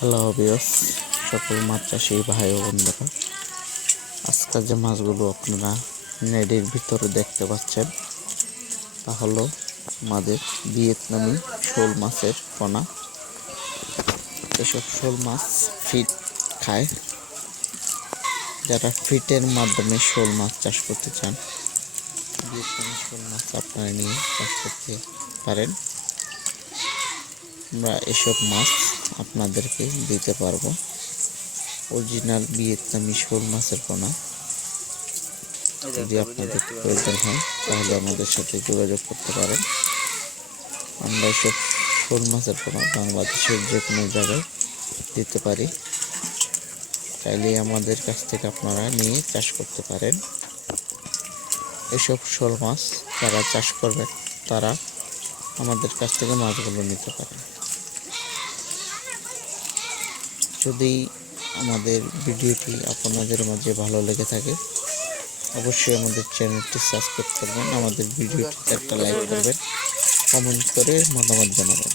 Hello বিয়স সকল মাছ চাষি ভাই ও বন্ধুরা আজকাল যে মাছগুলো আপনারা নেটের ভিতরে দেখতে পাচ্ছেন, তা হলো আমাদের ভিয়েতনামি শোল মাছের পোনা। এসব শোল মাছ ফিট খায়। যারা ফিটের মাধ্যমে শোল মাছ চাষ করতে চান, ভিয়েতনামি শোল মাছ আপনারা নিয়ে চাষ করতে পারেন। আমরা এসব মাছ আপনাদেরকে দিতে পারব। অরিজিনাল ভিয়েতনামি শোল মাছের পোনা। যদি আপনাদের প্রয়োজন হয়, তাহলে আমাদের সাথে যোগাযোগ করতে পারেন। আমরা এসব শোল মাছের পোনা বাংলাদেশের যে কোনো জায়গায় দিতে পারি। চাইলে আমাদের কাছ থেকে আপনারা নিয়ে চাষ করতে পারেন। এসব শোল মাছ যারা চাষ করবেন, তারা আমাদের কাছ থেকে মাছগুলো নিতে পারেন। যদি আমাদের ভিডিওটি আপনাদের মাঝে ভালো লেগে থাকে, অবশ্যই আমাদের চ্যানেলটি সাবস্ক্রাইব করবেন, আমাদের ভিডিওটিতে একটা লাইক করবেন, কমেন্ট করে মতামত জানাবেন।